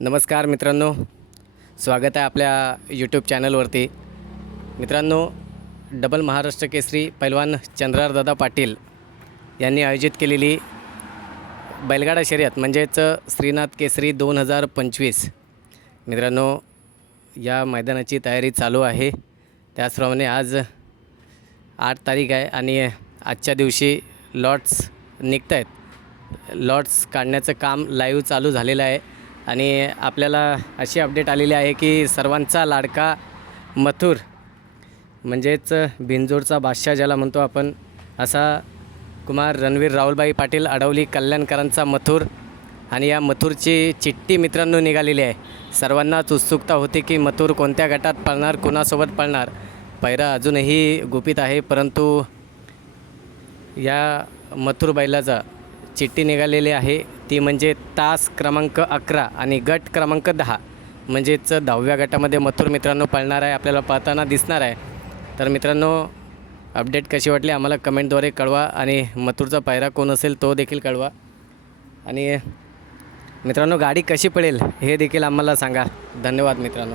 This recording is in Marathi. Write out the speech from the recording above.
नमस्कार मित्रांनो. स्वागत आहे आपल्या यूट्यूब चॅनलवरती मित्रांनो डबल महाराष्ट्र केसरी पैलवान चंद्रारदादा पाटील यांनी आयोजित केलेली बैलगाडा शर्यत म्हणजेच श्रीनाथ केसरी दोन हजार पंचवीस. मित्रांनो या मैदानाची तयारी चालू आहे. त्याचप्रमाणे आज आठ तारीख आहे आणि आजच्या दिवशी लॉट्स निघत आहेत लॉट्स काढण्याचं काम लाईव्ह चालू झालेलं आहे. आणि आपल्याला अशी अपडेट आलेली आहे की सर्वांचा लाडका मथुर म्हणजेच बिंजोरचा बादशाह ज्याला म्हणतो आपण असा कुमार रणवीर राहुलबाई पाटील अडवली कल्याणकरांचा मथुर आणि या मथुरची चिठ्ठी मित्रांनो निघालेली आहे. सर्वांनाच उत्सुकता होती की मथुर कोणत्या गटात पळणार कोणासोबत पळणार? पैरा अजूनही गुपित आहे परंतु या मथुर बैलाचा चिठ्ठी निघालेली आहे. ती म्हणजे तास क्रमांक अकरा आणि गट क्रमांक दहा. म्हणजेच दहाव्या गटामध्ये मथुर मित्रांनो पळणार आहे आपल्याला पाहताना दिसणार आहे. तर मित्रांनो अपडेट कशी वाटली आम्हाला कमेंटद्वारे कळवा आणि मथुरचा पायरा कोण असेल तो देखील कळवा. आणि मित्रांनो गाडी कशी पडेल हे देखील आम्हाला सांगा. धन्यवाद मित्रांनो.